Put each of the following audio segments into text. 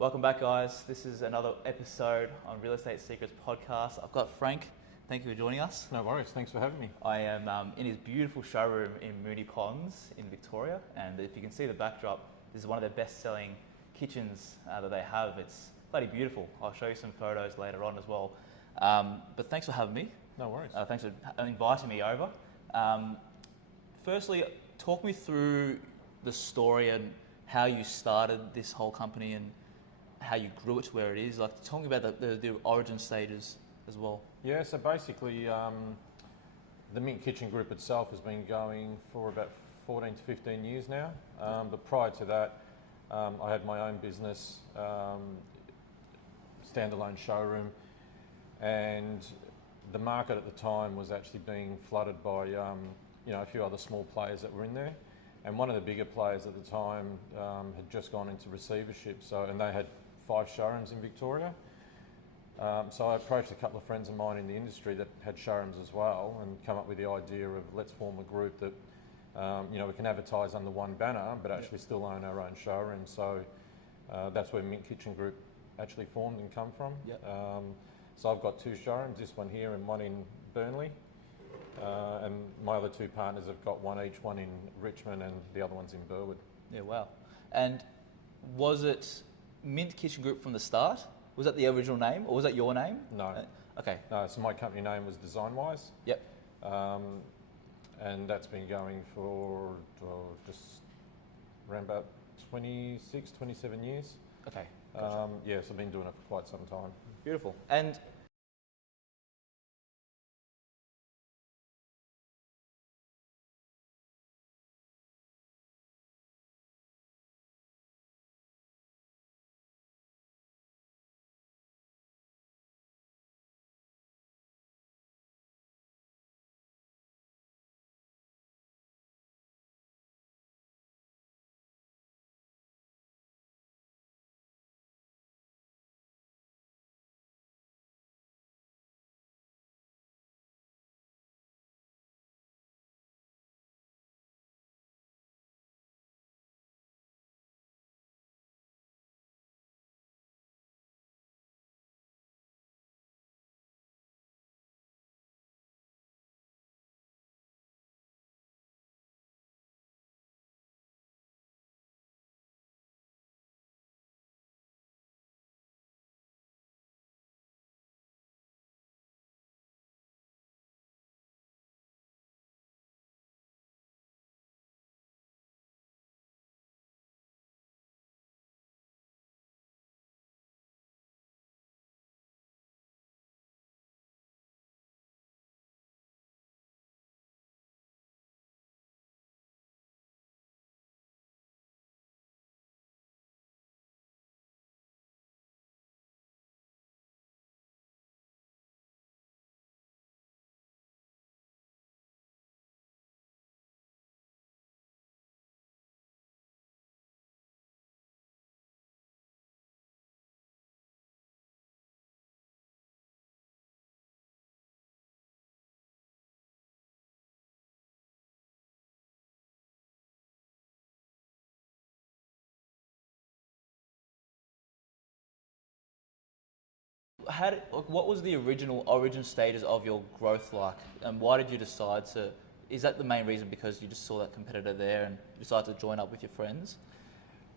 Welcome back, guys. This is another episode on Real Estate Secrets podcast. I've got Frank. Thank you for joining us. No worries, thanks for having me. I am in his beautiful showroom in Moonee Ponds in Victoria, and if you can see the backdrop, this is one of their best-selling kitchens that they have. It's bloody beautiful. I'll show you some photos later on as well. But thanks for having me. No worries. Thanks for inviting me over. Firstly, talk me through the story and how you started this whole company and how you grew it to where it is. Like, tell me about the origin stages as well. Yeah, so basically the Mint Kitchen Group itself has been going for about 14 to 15 years now. But prior to that, I had my own business, standalone showroom, and the market at the time was actually being flooded by a few other small players that were in there. And one of the bigger players at the time had just gone into receivership, and they had 5 showrooms in Victoria. So I approached a couple of friends of mine in the industry that had showrooms as well, and come up with the idea of let's form a group that we can advertise under one banner, but actually still own our own showroom. So that's where Mint Kitchen Group actually formed and come from. Yep. So I've got 2 showrooms, this one here and one in Burnley. And my other 2 partners have got one each, one in Richmond and the other one's in Burwood. Yeah, wow. And was it Mint Kitchen Group from the start? Was that the original name, or was that your name? No. Okay. No, so my company name was DesignWise. Yep. And that's been going for just around about 26, 27 years. Okay. Gotcha. So I've been doing it for quite some time. Beautiful. And what was the original origin stages of your growth like, and why did you decide to? Is that the main reason because you just saw that competitor there and decided to join up with your friends?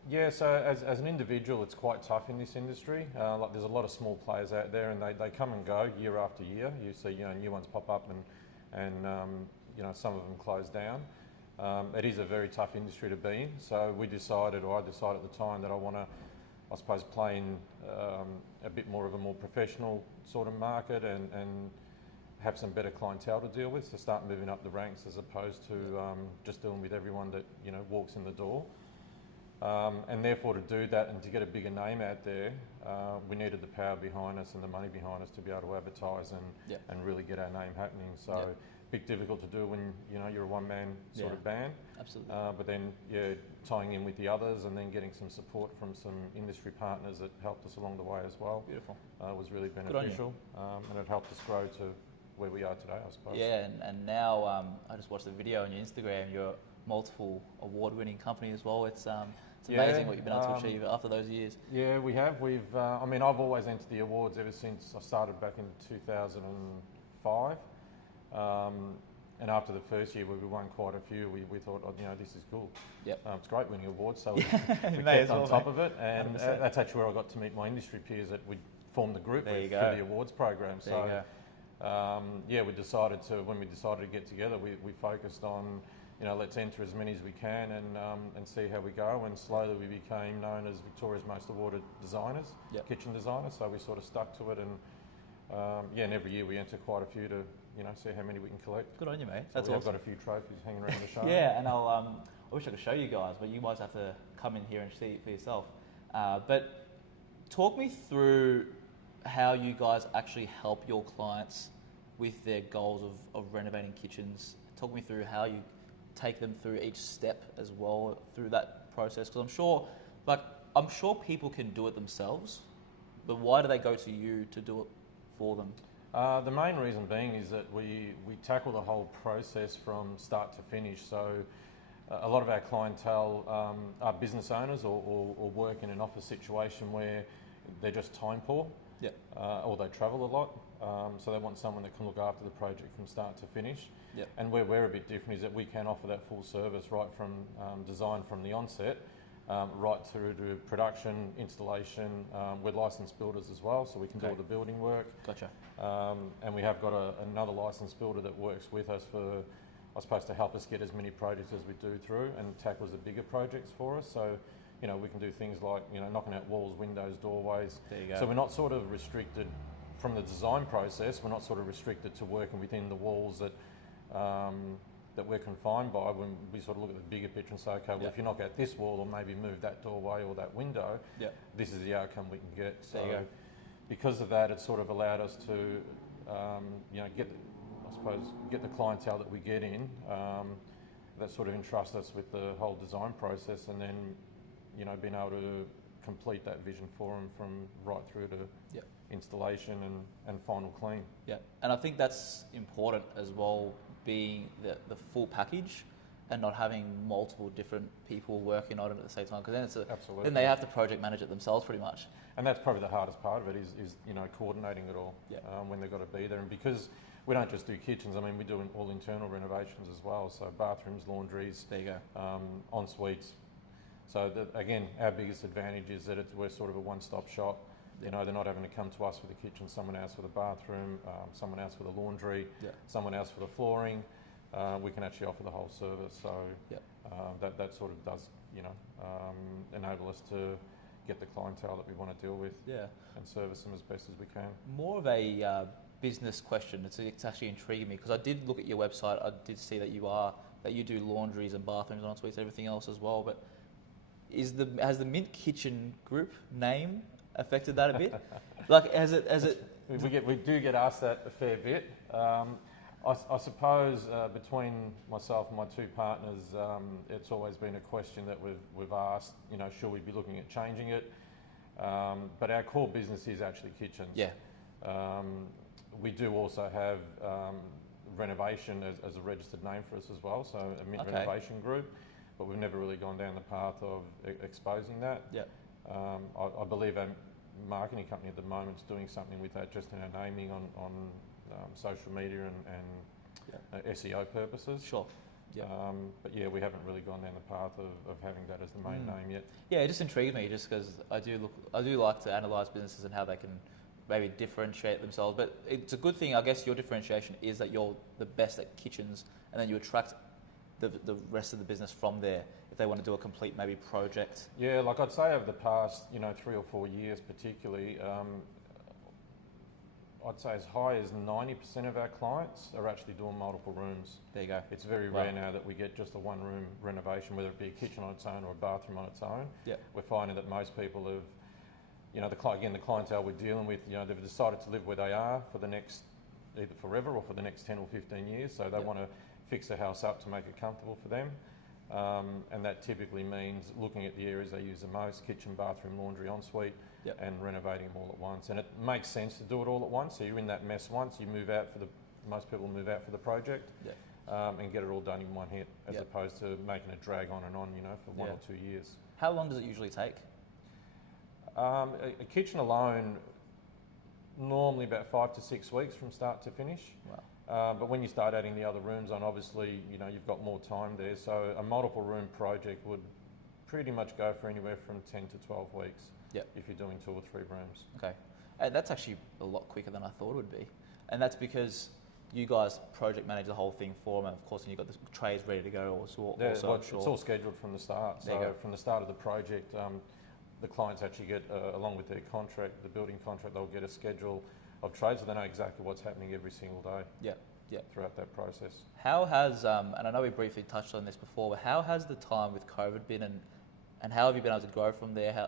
Yeah, so as an individual, it's quite tough in this industry. Like there's a lot of small players out there, and they come and go year after year. You see, new ones pop up, and some of them close down. It is a very tough industry to be in. So I decided at the time that I want to, I suppose, play in a bit more of a more professional sort of market and have some better clientele to deal with. So start moving up the ranks as opposed to just dealing with everyone that walks in the door. And therefore, to do that and to get a bigger name out there, we needed the power behind us and the money behind us to be able to advertise and really get our name happening. So, bit difficult to do when you're a one-man sort of band. Absolutely. But then, tying in with the others and then getting some support from some industry partners that helped us along the way as well. Beautiful. Was really beneficial, and it helped us grow to where we are today, I suppose. Yeah, and now I just watched the video on your Instagram. You're a multiple award-winning company as well. It's It's amazing what you've been able to achieve after those years. Yeah, we have. I mean, I've always entered the awards ever since I started back in 2005. And after the first year, where we won quite a few, we thought, oh, this is cool. Yep. It's great winning awards, so we May kept on top of it. And 100%. that's actually where I got to meet my industry peers that we formed the group There with you through go. the awards program. There you So, when we decided to get together, we focused on, let's enter as many as we can and see how we go. And slowly we became known as Victoria's most awarded designers, Yep. kitchen designers. So we sort of stuck to it, and every year we enter quite a few to see how many we can collect. Good on you, mate. So That's we've awesome. got a few trophies hanging around the show. Yeah, and I wish I could show you guys, but you guys have to come in here and see it for yourself. But talk me through how you guys actually help your clients with their goals of renovating kitchens. Talk me through how you take them through each step as well through that process, because I'm sure people can do it themselves, but why do they go to you to do it for them? The main reason being is that we tackle the whole process from start to finish. So a lot of our clientele are business owners or work in an office situation where they're just time poor. Yep. Or they travel a lot, so they want someone that can look after the project from start to finish. Yep. And where we're a bit different is that we can offer that full service right from design from the onset, right through to production, installation. We're licensed builders as well, so we can do all the building work. Gotcha. And we have got another licensed builder that works with us for, I suppose, to help us get as many projects as we do through and tackles the bigger projects for us. So, we can do things like, knocking out walls, windows, doorways. There you go. So we're not sort of restricted from the design process. We're not sort of restricted to working within the walls that we're confined by. When we sort of look at the bigger picture and say, okay, well, if you knock out this wall or maybe move that doorway or that window, this is the outcome we can get. So there you go. Because of that, it's sort of allowed us to, get the clientele that we get in that sort of entrust us with the whole design process, and then, being able to complete that vision for them from right through to installation and final clean. Yeah, and I think that's important as well, being the full package and not having multiple different people working on it at the same time, because then Absolutely. then they have to project manage it themselves pretty much. And that's probably the hardest part of it is coordinating it all when they've got to be there. And because we don't just do kitchens, I mean, we do all internal renovations as well. So bathrooms, laundries, there you go, en suites. So again, our biggest advantage is that we're sort of a one-stop shop. They're not having to come to us for the kitchen, someone else for the bathroom, someone else for the laundry, someone else for the flooring. We can actually offer the whole service. So that sort of does, enable us to get the clientele that we want to deal with and service them as best as we can. More of a business question. It's actually intriguing me, because I did look at your website. I did see that you do laundries and bathrooms and en suites and everything else as well. But has the Mint Kitchen Group name affected that a bit? Has it? We do get asked that a fair bit. I suppose between myself and my two partners, it's always been a question that we've asked. Should we be looking at changing it? But our core business is actually kitchens. Yeah. We do also have renovation as a registered name for us as well. So a Mint Renovation Group, but we've never really gone down the path of exposing that. Yeah. I believe our marketing company at the moment is doing something with that, just in our naming on social media and SEO purposes. Sure. Yeah. But we haven't really gone down the path of having that as the main name yet. Yeah, it just intrigued me, just because I do like to analyse businesses and how they can maybe differentiate themselves. But it's a good thing, I guess. Your differentiation is that you're the best at kitchens, and then you attract the rest of the business from there if they want to do a complete maybe project. Yeah, like I'd say over the past 3 or 4 years particularly, I'd say as high as 90% of our clients are actually doing multiple rooms. There you go. It's very rare now that we get just a one room renovation, whether it be a kitchen on its own or a bathroom on its own. Yeah. We're finding that most people have, the clientele we're dealing with, they've decided to live where they are for the next, either forever or for the next 10 or 15 years. So they want to fix the house up to make it comfortable for them. And that typically means looking at the areas they use the most: kitchen, bathroom, laundry, ensuite, and renovating them all at once. And it makes sense to do it all at once. So you're in that mess once, you move out most people move out for the project and get it all done in one hit, as opposed to making it drag on and on, for 1 or 2 years. How long does it usually take? A kitchen alone, normally about 5 to 6 weeks from start to finish. Wow. But when you start adding the other rooms on, obviously, you know, you've got more time there. So a multiple room project would pretty much go for anywhere from 10 to 12 weeks. Yep. If you're doing 2 or 3 rooms. Okay. And that's actually a lot quicker than I thought it would be. And that's because you guys project manage the whole thing for them, and of course, and you've got the trays ready to go also. Yeah, also well, I'm sure. it's all scheduled from the start. There you So go. from the start of the project, the clients actually get, along with their contract, the building contract, they'll get a schedule of trades, so they know exactly what's happening every single day. Yeah. Yeah. Throughout that process. How has, and I know we briefly touched on this before, but how has the time with COVID been, and how have you been able to grow from there?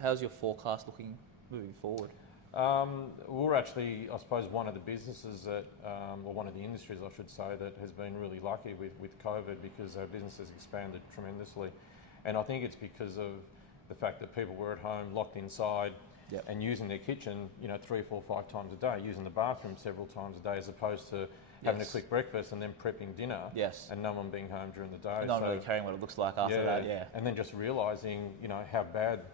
How's your forecast looking moving forward? We're actually, I suppose, one of the businesses that, or one of the industries, I should say, that has been really lucky with COVID, because our business has expanded tremendously. And I think it's because of the fact that people were at home, locked inside, Yep. and using their kitchen, you know, 3, 4, 5 times a day, using the bathroom several times a day, as opposed to having a Yes. quick breakfast and then prepping dinner, Yes. and no one being home during the day. And not really caring what it looks like after that, yeah. And then just realising, you know, how bad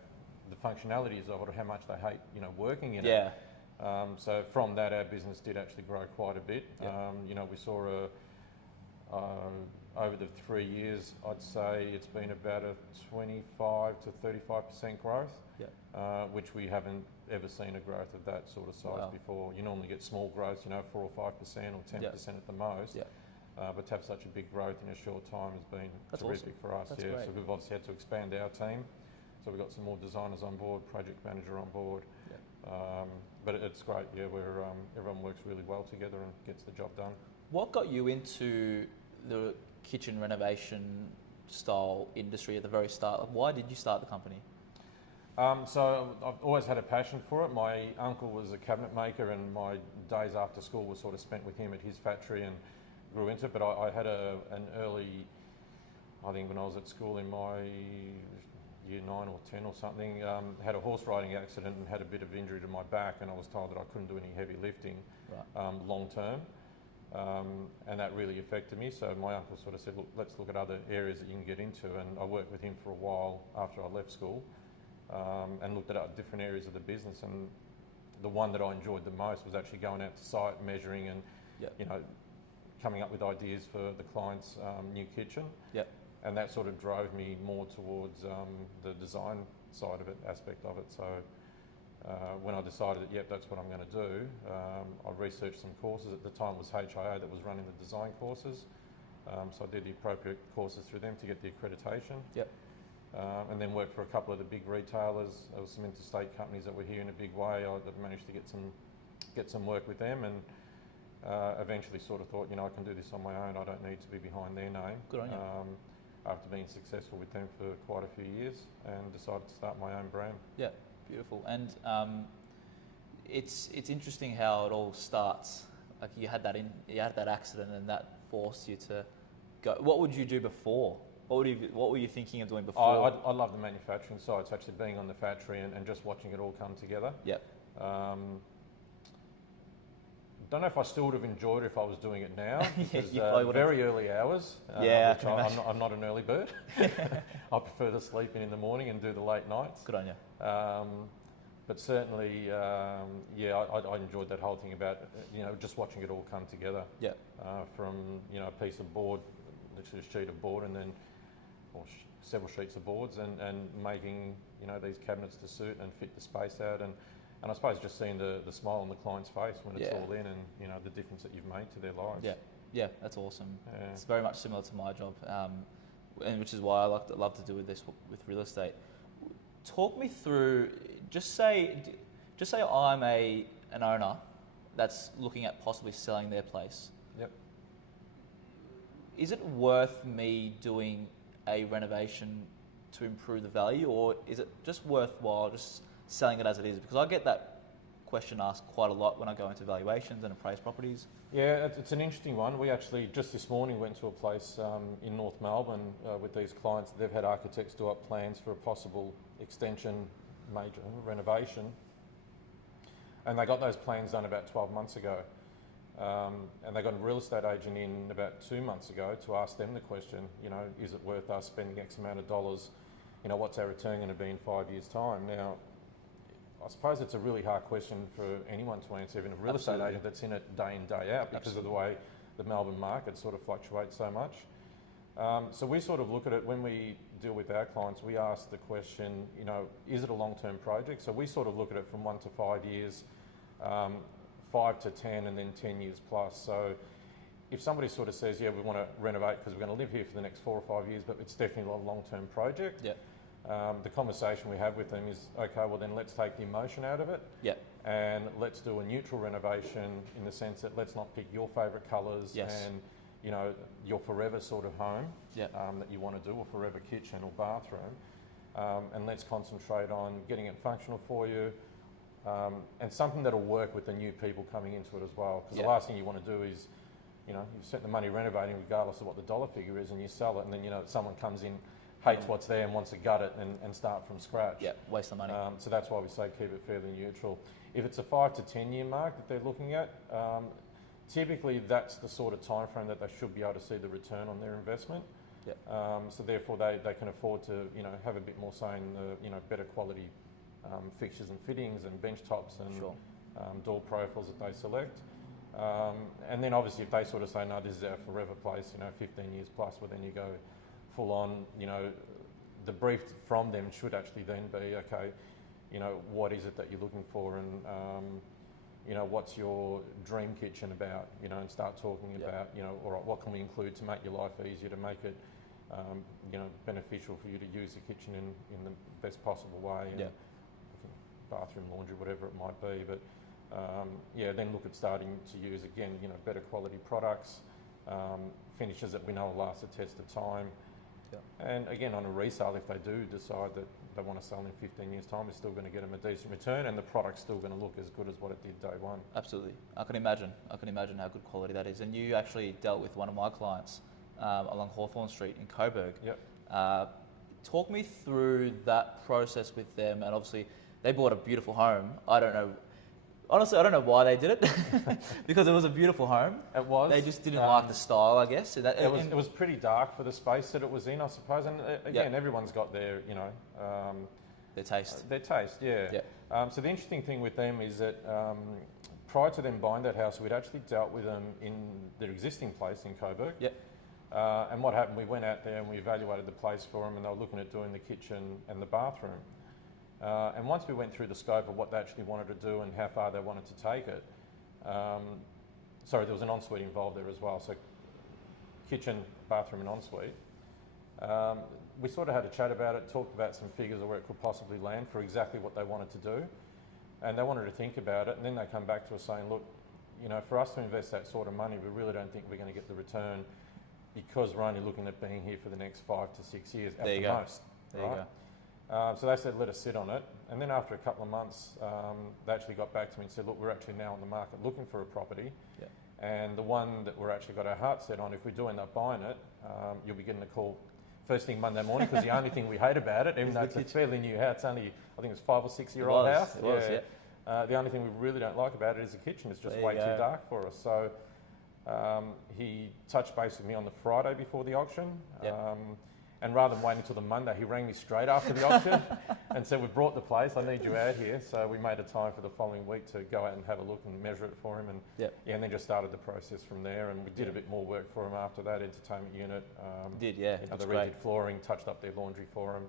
the functionalities of it, or how much they hate, you know, working in it. Yeah. So from that, our business did actually grow quite a bit. Yep. You know, we saw over the 3 years, I'd say it's been about a 25 to 35% growth, which we haven't ever seen a growth of that sort of size Wow. before. You normally get small growths, you know, 4 or 5% or 10% at the most. Yep. But to have such a big growth in a short time has been That's terrific for us. That's yeah, great. so we've obviously had to expand our team. So we've got some more designers on board, project manager on board. But it's great. Yeah, everyone works really well together and gets the job done. What got you into the kitchen renovation style industry at the very start? Like, why did you start the company? So I've always had a passion for it. My uncle was a cabinet maker, and my days after school were sort of spent with him at his factory, and grew into it. But I had an early, I think when I was at school in my year 9 or 10 or something, had a horse riding accident and had a bit of injury to my back, and I was told that I couldn't do any heavy lifting long term. And that really affected me. So my uncle sort of said, look, let's look at other areas that you can get into. And I worked with him for a while after I left school, and looked at different areas of the business. And the one that I enjoyed the most was actually going out to site, measuring, and you know, coming up with ideas for the client's new kitchen. And that sort of drove me more towards the design side of it, aspect of it. So when I decided that, that's what I'm going to do, I researched some courses. At the time it was HIA that was running the design courses. So I did the appropriate courses through them to get the accreditation. And then worked for a couple of the big retailers. There was some interstate companies that were here in a big way. I managed to get some work with them, and eventually sort of thought, you know, I can do this on my own. I don't need to be behind their name. Good on you. After being successful with them for quite a few years, and decided to start my own brand. Yeah, beautiful. And it's interesting how it all starts. Like you had that accident, and that forced you to go. What would you do before? What were you thinking of doing before? I love the manufacturing side. It's actually being on the factory and just watching it all come together. Don't know if I still would have enjoyed it if I was doing it now, because very early hours. Which I'm not an early bird. I prefer to sleep in the morning and do the late nights. Good on you. But certainly, I enjoyed that whole thing about, you know, just watching it all come together. From, you know, a piece of board, literally a sheet of board, and then several sheets of boards, and making, you know, these cabinets to suit and fit the space out, and I suppose just seeing the smile on the client's face when it's all in, and, you know, the difference that you've made to their lives. Yeah, that's awesome. It's very much similar to my job, and which is why I love to do with this with real estate. Talk me through. Just say I'm an owner that's looking at possibly selling their place. Is it worth me doing a renovation to improve the value, or is it just worthwhile just selling it as it is? Because I get that question asked quite a lot when I go into valuations and appraise properties. Yeah, it's an interesting one. We actually just this morning went to a place in North Melbourne with these clients. They've had architects do up plans for a possible extension, major renovation, and they got those plans done about 12 months ago. And they got a real estate agent in about 2 months ago to ask them the question, you know, is it worth us spending X amount of dollars what's our return going to be in 5 years' time? Now, I suppose it's a really hard question for anyone to answer, even a real estate agent that's in it day in, day out, because of the way the Melbourne market sort of fluctuates so much. So we sort of look at it when we deal with our clients. We ask the question, is it a long-term project? So we sort of look at it from 1 to 5 years, 5 to 10, and then 10 years plus. So if somebody sort of says, yeah, we want to renovate because we're going to live here for the next 4 or 5 years, but it's definitely a long-term project. Yeah. The conversation we have with them is, okay, well then let's take the emotion out of it. Yeah. And let's do a neutral renovation in the sense that let's not pick your favourite colours and your forever sort of home that you want to do, or forever kitchen or bathroom, and let's concentrate on getting it functional for you, and something that'll work with the new people coming into it as well. Because the last thing you want to do is, you've spent the money renovating regardless of what the dollar figure is, and you sell it, and then someone comes in, hates what's there and wants to gut it and start from scratch. Yeah, waste the money. So that's why we say keep it fairly neutral. If it's a 5 to 10 year mark that they're looking at, typically that's the sort of time frame that they should be able to see the return on their investment. Yep. So therefore they can afford to have a bit more say in the better quality fixtures and fittings and bench tops and door profiles that they select. And then obviously if they sort of say, no, this is our forever place, 15 years plus, well then you go full on, the brief from them should actually then be, okay, what is it that you're looking for, and what's your dream kitchen about, and start talking about, all right, what can we include to make your life easier, to make it, beneficial for you to use the kitchen in the best possible way, and bathroom, laundry, whatever it might be. But then look at starting to use again, better quality products, finishes that we know will last a test of time. And again, on a resale, if they do decide that they want to sell in 15 years' time, it's still going to get them a decent return, and the product's still going to look as good as what it did day one. Absolutely. I can imagine how good quality that is. And you actually dealt with one of my clients along Hawthorn Street in Coburg. Yep. Talk me through that process with them. And obviously, they bought a beautiful home. I don't know why they did it, because it was a beautiful home. It was. They just didn't like the style, I guess. It was pretty dark for the space that it was in, I suppose. And again, everyone's got their, their taste. Their taste, yeah. So the interesting thing with them is that prior to them buying that house, we'd actually dealt with them in their existing place in Coburg. Yep. And what happened, we went out there and we evaluated the place for them, and they were looking at doing the kitchen and the bathroom. And once we went through the scope of what they actually wanted to do and how far they wanted to take it, there was an ensuite involved there as well. So kitchen, bathroom and ensuite. We sort of had a chat about it, talked about some figures of where it could possibly land for exactly what they wanted to do. And they wanted to think about it, and then they come back to us saying, look, for us to invest that sort of money, we really don't think we're going to get the return, because we're only looking at being here for the next 5 to 6 years at the most. There you go. So they said, let us sit on it. And then after a couple of months, they actually got back to me and said, look, we're actually now on the market looking for a property. Yeah. And the one that we're actually got our heart set on, if we do end up buying it, you'll be getting a call first thing Monday morning, because the only thing we hate about it, even though it's a fairly new house, it's only, I think it's 5 or 6 year old house. It was. The only thing we really don't like about it is the kitchen. It's just way too dark for us. So he touched base with me on the Friday before the auction. Yep. And rather than waiting until the Monday, he rang me straight after the auction and said, we've brought the place, I need you out here. So we made a time for the following week to go out and have a look and measure it for him. And and then just started the process from there. And we did a bit more work for him after that, entertainment unit. They redid flooring, touched up their laundry for him.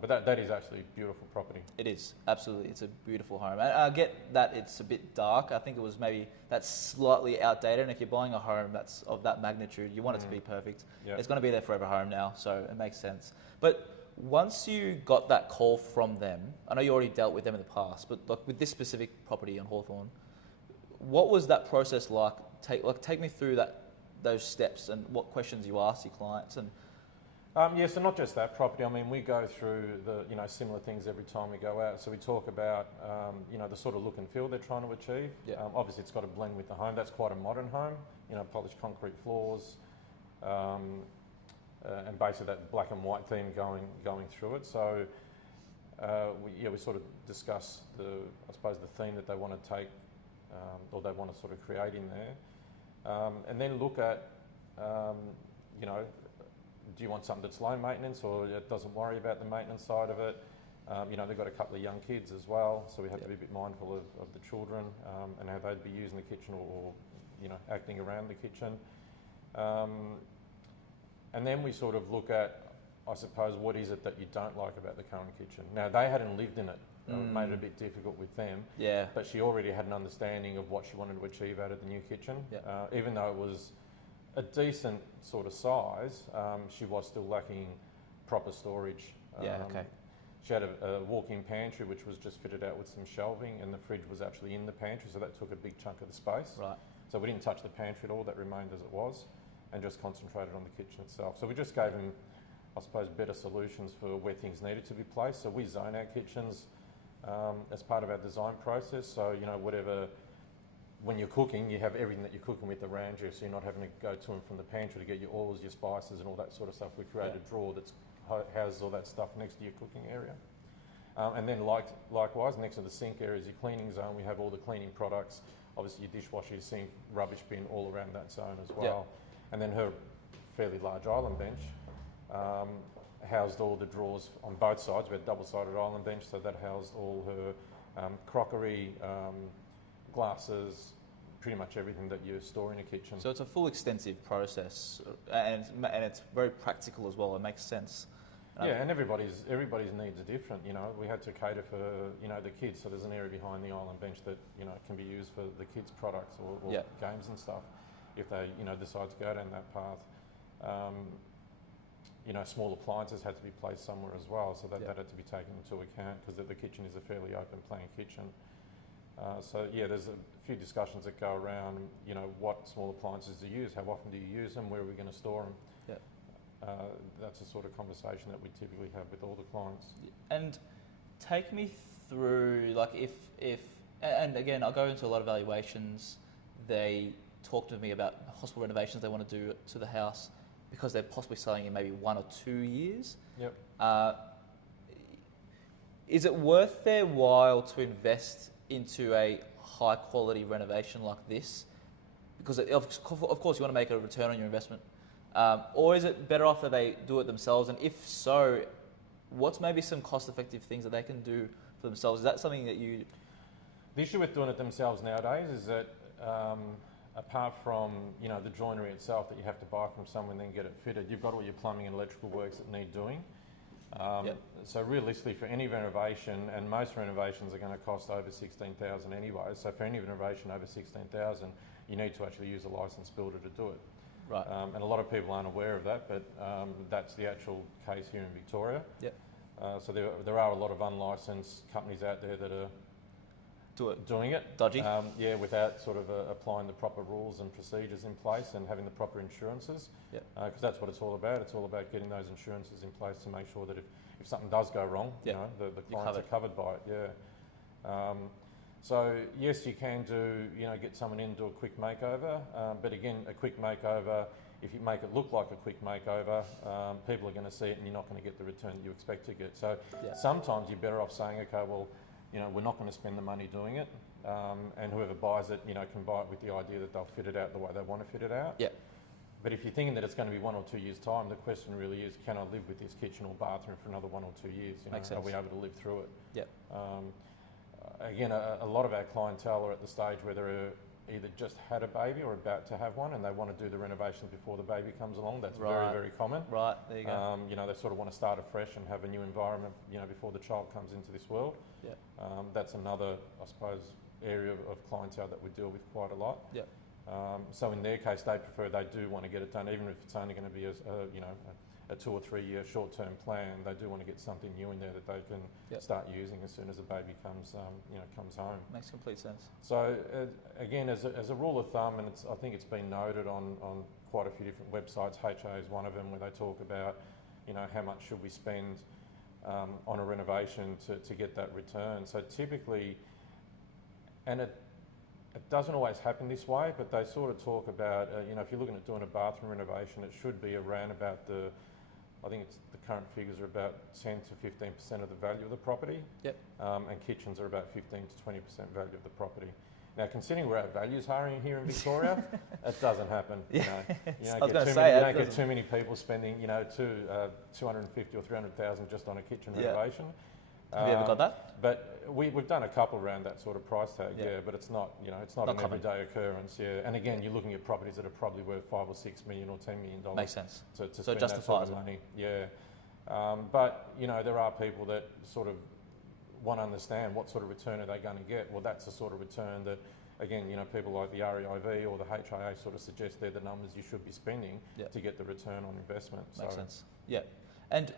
But that is actually a beautiful property. It is, absolutely. It's a beautiful home. And I get that it's a bit dark. I think it was maybe that's slightly outdated. And if you're buying a home that's of that magnitude, you want it to be perfect. Yep. It's going to be their forever home now, so it makes sense. But once you got that call from them, I know you already dealt with them in the past, but like with this specific property in Hawthorn, what was that process like? Take me through those steps and what questions you asked your clients and. So not just that property. I mean, we go through the similar things every time we go out. So we talk about the sort of look and feel they're trying to achieve. Yeah. Obviously, it's got to blend with the home. That's quite a modern home. Polished concrete floors, and basically that black and white theme going through it. So we sort of discuss the theme that they want to take, or they want to sort of create in there, and then look at do you want something that's low maintenance or it doesn't worry about the maintenance side of it? You know, they've got a couple of young kids as well, so we have to be a bit mindful of the children and how they'd be using the kitchen or you know, acting around the kitchen. And then we sort of look at, I suppose, what is it that you don't like about the current kitchen? Now, they hadn't lived in it. It made it a bit difficult with them. Yeah. But she already had an understanding of what she wanted to achieve out of the new kitchen. Even though it was a decent sort of size, she was still lacking proper storage. Okay. She had a walk-in pantry which was just fitted out with some shelving, and the fridge was actually in the pantry, so that took a big chunk of the space. Right. So we didn't touch the pantry at all, that remained as it was, and just concentrated on the kitchen itself. So we just gave them, I suppose, better solutions for where things needed to be placed. So we zone our kitchens as part of our design process. So, you know, whatever, when you're cooking, you have everything that you're cooking with around you, so you're not having to go to and from the pantry to get your oils, your spices and all that sort of stuff. We created a drawer that's houses all that stuff next to your cooking area. And then likewise, next to the sink area is your cleaning zone. We have all the cleaning products, obviously your dishwasher, your sink, rubbish bin, all around that zone as well. And then her fairly large island bench housed all the drawers on both sides. We had a double-sided island bench, so that housed all her crockery, glasses, pretty much everything that you store in a kitchen. So it's a full extensive process, and it's very practical as well. It makes sense. And everybody's needs are different. You know, we had to cater for, you know, the kids. So there's an area behind the island bench that, you know, can be used for the kids' products or games and stuff, if they, you know, decide to go down that path. You know, small appliances had to be placed somewhere as well, so that had to be taken into account, because the kitchen is a fairly open plan kitchen. So yeah, there's a few discussions that go around, you know, what small appliances to use, how often do you use them, where are we going to store them? That's the sort of conversation that we typically have with all the clients. And take me through, like, if and again, I'll go into a lot of valuations. They talk to me about hospital renovations they want to do to the house because they're possibly selling in maybe 1 or 2 years. Is it worth their while to invest into a high quality renovation like this? Because of course you want to make a return on your investment. Or is it better off that they do it themselves? And if so, what's maybe some cost-effective things that they can do for themselves? Is that something that you... The issue with doing it themselves nowadays is that apart from, you know, the joinery itself that you have to buy from someone and then get it fitted, you've got all your plumbing and electrical works that need doing. So realistically, for any renovation, and most renovations are going to cost over $16,000 anyway, so for any renovation over $16,000, you need to actually use a licensed builder to do it. Right. And a lot of people aren't aware of that, but that's the actual case here in Victoria. So there are a lot of unlicensed companies out there that are doing it. Dodgy. Without sort of applying the proper rules and procedures in place and having the proper insurances. Because that's what it's all about. It's all about getting those insurances in place to make sure that if something does go wrong, you know, the clients are covered by it. So yes, you can do, you know, get someone in and do a quick makeover, but again, a quick makeover, if you make it look like a quick makeover, people are going to see it and you're not going to get the return that you expect to get. So sometimes you're better off saying, okay, well, you know, we're not going to spend the money doing it, and whoever buys it, you know, can buy it with the idea that they'll fit it out the way they want to fit it out. But if you're thinking that it's going to be 1 or 2 years' time, the question really is, can I live with this kitchen or bathroom for another 1 or 2 years? You know, Makes sense. Are we able to live through it? Again, a lot of our clientele are at the stage where they're either just had a baby or about to have one, and they want to do the renovations before the baby comes along. That's very, very common. Right, there you go. You know, they sort of want to start afresh and have a new environment, you know, before the child comes into this world. That's another, I suppose, area of clientele that we deal with quite a lot. So in their case, they do want to get it done, even if it's only going to be a 2 or 3 year short-term plan. They do want to get something new in there that they can start using as soon as the baby comes home. Makes complete sense. So again, as a rule of thumb, and I think it's been noted on quite a few different websites. HA is one of them, where they talk about, you know, how much should we spend on a renovation to get that return. So typically, and it doesn't always happen this way, but they sort of talk about, you know, if you're looking at doing a bathroom renovation, it should be around about I think the current figures are about 10 to 15% of the value of the property. And kitchens are about 15 to 20% value of the property. Now, considering where our values are here in Victoria, it doesn't happen. Yeah. You I don't, was gonna get, too say, many, you it don't get doesn't- too many people spending, 250 or 300,000 just on a kitchen Yeah. renovation. Have you ever got that? But we've done a couple around that sort of price tag, Yeah. but it's not, it's not Not an common. everyday occurrence, yeah. And again, you're looking at properties that are probably worth $5 or $6 million or $10 million Makes sense. to So it spend that sort justifies of it. money, yeah. But there are people that sort of want to understand what sort of return are they going to get. Well, that's the sort of return that, again, people like the REIV or the HIA sort of suggest they're the numbers you should be spending Yeah. to get the return on investment. Makes sense. Yeah. And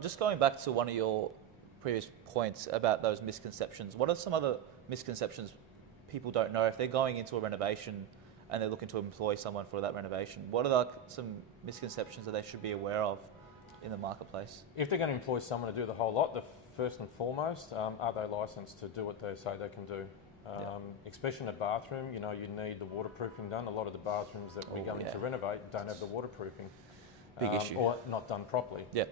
just going back to one of your previous points about those misconceptions, what are some other misconceptions people don't know if they're going into a renovation and they're looking to employ someone for that renovation? What are some misconceptions that they should be aware of in the marketplace? If they're going to employ someone to do the whole lot, the first and foremost, are they licensed to do what they say they can do? Especially in a bathroom, you need the waterproofing done. A lot of the bathrooms that we're going to renovate don't have the waterproofing. Big issue. Or not done properly. Yeah.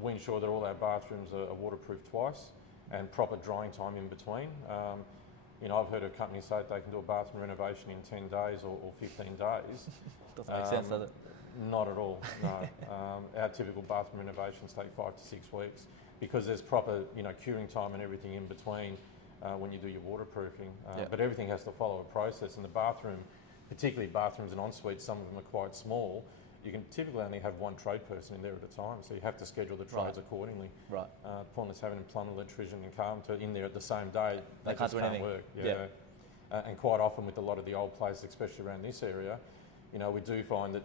We ensure that all our bathrooms are waterproofed twice and proper drying time in between. I've heard of companies say that they can do a bathroom renovation in 10 days or 15 days. Doesn't make sense, does it? Not at all, no. Our typical bathroom renovations take 5 to 6 weeks because there's proper, curing time and everything in between when you do your waterproofing. But everything has to follow a process. And the bathroom, particularly bathrooms and en-suites, some of them are quite small. You can typically only have one trade person in there at a time, so you have to schedule the trades accordingly. Right. Pointless having a plumber, electrician and carpenter in there at the same day. They can't do anything. Work. Yeah. And quite often with a lot of the old places, especially around this area, we do find that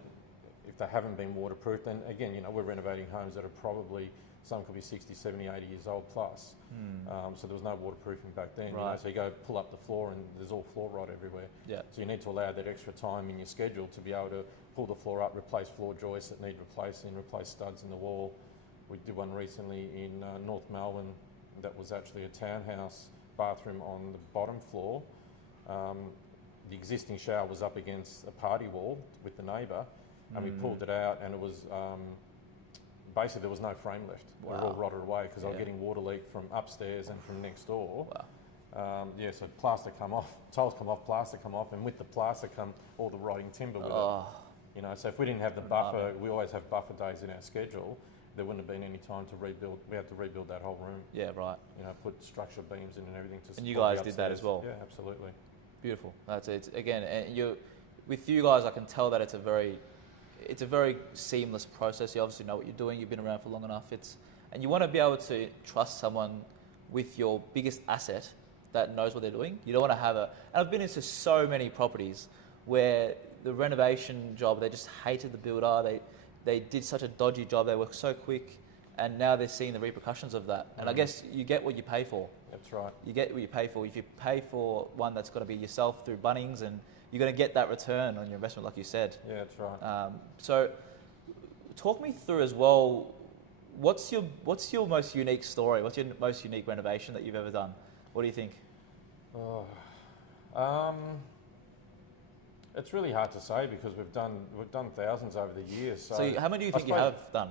if they haven't been waterproofed, then again, we're renovating homes that are probably, some could be 60, 70, 80 years old plus. So there was no waterproofing back then. Right. So you go pull up the floor and there's all floor rot everywhere. Yeah. So you need to allow that extra time in your schedule to be able to pull the floor up, replace floor joists that need replacing, replace studs in the wall. We did one recently in North Melbourne that was actually a townhouse bathroom on the bottom floor. The existing shower was up against a party wall with the neighbour, and we pulled it out, and it was basically there was no frame left. They were all rotted away because I was getting water leak from upstairs and from next door. Wow. So plaster come off, tiles come off, plaster come off, and with the plaster come all the rotting timber with it. So if we didn't have the buffer, we always have buffer days in our schedule. There wouldn't have been any time to rebuild. We had to rebuild that whole room. Yeah, right. Put structural beams in and everything to. And you support guys the did that as upstairs. well. Yeah, absolutely. Beautiful. That's it. Again, and with you guys, I can tell that it's a very seamless process. You obviously know what you're doing. You've been around for long enough. And you want to be able to trust someone with your biggest asset that knows what they're doing. You don't want to have and I've been into so many properties where the renovation job, they just hated the builder. They did such a dodgy job. They were so quick, and now they're seeing the repercussions of that. And I guess you get what you pay for. That's right. You get what you pay for. If you pay for one that's got to be yourself through Bunnings, and you're going to get that return on your investment, like you said. Yeah, that's right. So, talk me through as well. What's your most unique story? What's your most unique renovation that you've ever done? What do you think? It's really hard to say because we've done thousands over the years. So how many do you think you have done?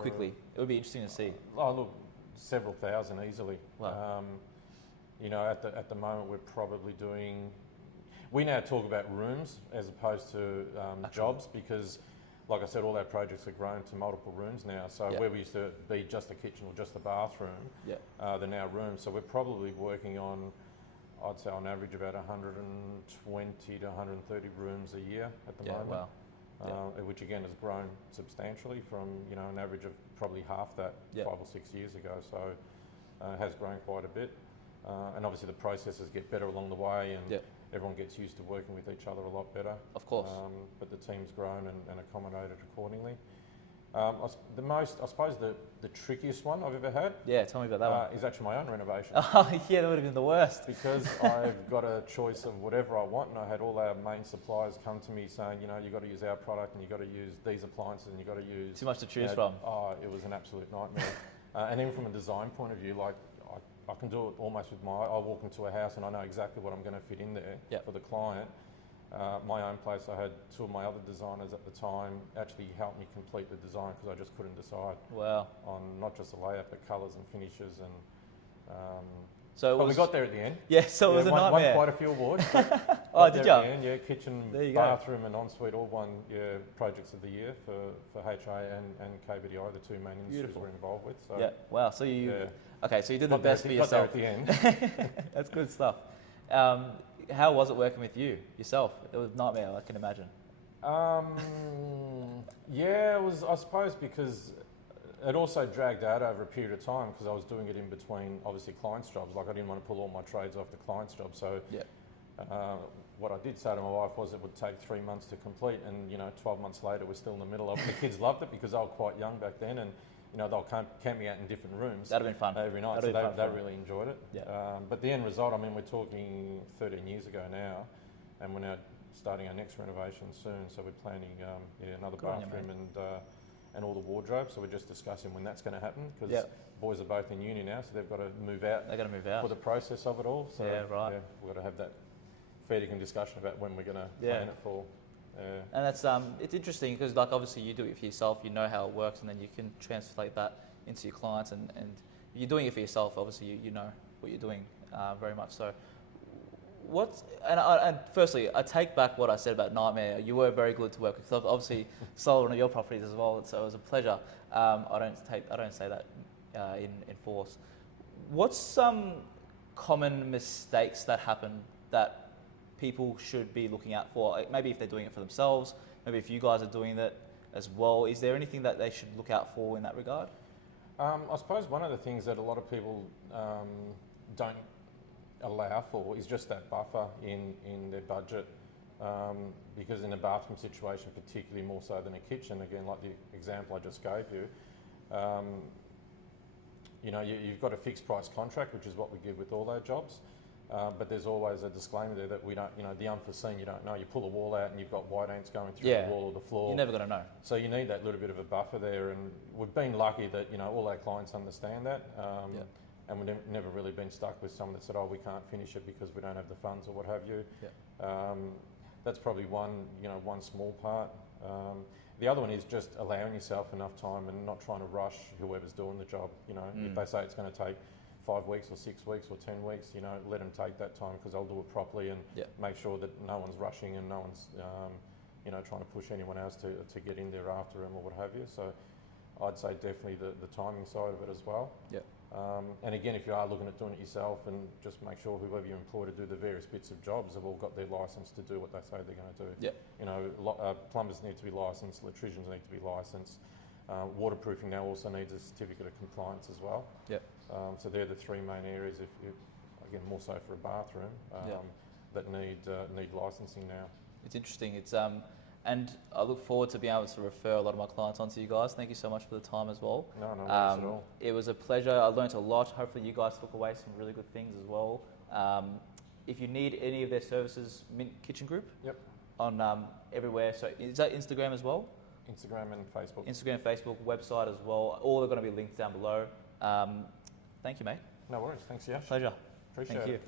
Quickly, it would be interesting to see. Oh, look, several thousand easily. Wow. At the moment we're probably doing. We now talk about rooms as opposed to jobs because, like I said, all our projects have grown to multiple rooms now. So where we used to be just a kitchen or just a bathroom, they're now rooms. So we're probably working on, I'd say on average about 120 to 130 rooms a year at the moment. Wow. Which again has grown substantially from an average of probably half that 5 or 6 years ago. So it has grown quite a bit, and obviously the processes get better along the way, and everyone gets used to working with each other a lot better. Of course. But the team's grown and accommodated accordingly. I suppose the trickiest one I've ever had. Yeah, tell me about that one. Is actually my own renovation. Oh yeah, that would have been the worst. Because I've got a choice of whatever I want, and I had all our main suppliers come to me saying, you've got to use our product, and you've got to use these appliances, and you've got to use... Too much to choose from. Oh, it was an absolute nightmare. And even from a design point of view, like, I can do it almost with I'll walk into a house and I know exactly what I'm going to fit in there for the client. My own place, I had two of my other designers at the time actually help me complete the design because I just couldn't decide Wow. on not just the layout but colours and finishes and So it But was, we got there at the end. yeah, so it was a won nightmare. quite a few awards. Oh, Got did there at you? the end, yeah, kitchen, There you go. bathroom and ensuite all won projects of the year for HA and KBDI, the two main industries Beautiful. we're involved with. So Yeah, wow. So you, yeah. okay, so you did the got there best at for the- got there yourself. at the end. That's good stuff. How was it working with yourself? It was a nightmare, I can imagine. Yeah, it was, I suppose, because it also dragged out over a period of time because I was doing it in between, obviously, clients' jobs. Like, I didn't want to pull all my trades off the client's job. So Yeah. what I did say to my wife was it would take 3 months to complete, and 12 months later we're still in the middle of it. The kids loved it because they were quite young back then, and they'll camp me out in different rooms. That'd have been fun. Every night, That'd so have been they fun for really enjoyed it. Yeah. But the end result, I mean, we're talking 13 years ago now, and we're now starting our next renovation soon. So we're planning another Good on you, bathroom and all the wardrobes. So we're just discussing when that's going to happen because Yeah. boys are both in uni now, so they've got to move out They got to move out. for the process of it all. So Yeah, right. we've got to have that fair dinkum discussion about when we're going to Yeah. plan it for. And that's it's interesting because like obviously you do it for yourself, you know how it works, and then you can translate that into your clients. And if you're doing it for yourself, obviously you know what you're doing very much so. And firstly, I take back what I said about Nightmare. You were very good to work with. I've obviously sold one of your properties as well, so it was a pleasure. I don't say that in force. What's some common mistakes that happen that people should be looking out for? Like maybe if they're doing it for themselves, maybe if you guys are doing it as well. Is there anything that they should look out for in that regard? I suppose one of the things that a lot of people don't allow for is just that buffer in their budget, because in a bathroom situation, particularly more so than a kitchen, again, like the example I just gave you, you've got a fixed price contract, which is what we give with all our jobs. But there's always a disclaimer there that we don't, the unforeseen, you don't know. You pull a wall out and you've got white ants going through Yeah. the wall or the floor. You're never going to know. So you need that little bit of a buffer there, and we've been lucky that all our clients understand that, Yeah. and we've never really been stuck with someone that said, "Oh, we can't finish it because we don't have the funds" or what have you. Yeah. That's probably one small part. The other one is just allowing yourself enough time and not trying to rush whoever's doing the job. If they say it's going to take 5 weeks or 6 weeks or 10 weeks, let them take that time because they'll do it properly and Yeah. make sure that no one's rushing and no one's trying to push anyone else to get in there after them or what have you. So I'd say definitely the timing side of it as well. Yeah. And again, if you are looking at doing it yourself, and just make sure whoever you employ to do the various bits of jobs have all got their license to do what they say they're going to do. Yeah. Plumbers need to be licensed, electricians need to be licensed. Waterproofing now also needs a certificate of compliance as well. Yeah. So they're the three main areas, again, more so for a bathroom, that need licensing now. It's interesting. It's and I look forward to being able to refer a lot of my clients onto you guys. Thank you so much for the time as well. No worries at all. It was a pleasure. I learnt a lot. Hopefully you guys took away some really good things as well. If you need any of their services, Mint Kitchen Group. Yep. On everywhere. So is that Instagram as well? Instagram and Facebook. Instagram, Facebook, website as well. All are going to be linked down below. Thank you, mate. No worries. Thanks, Yash. Pleasure. Appreciate Thank it. you.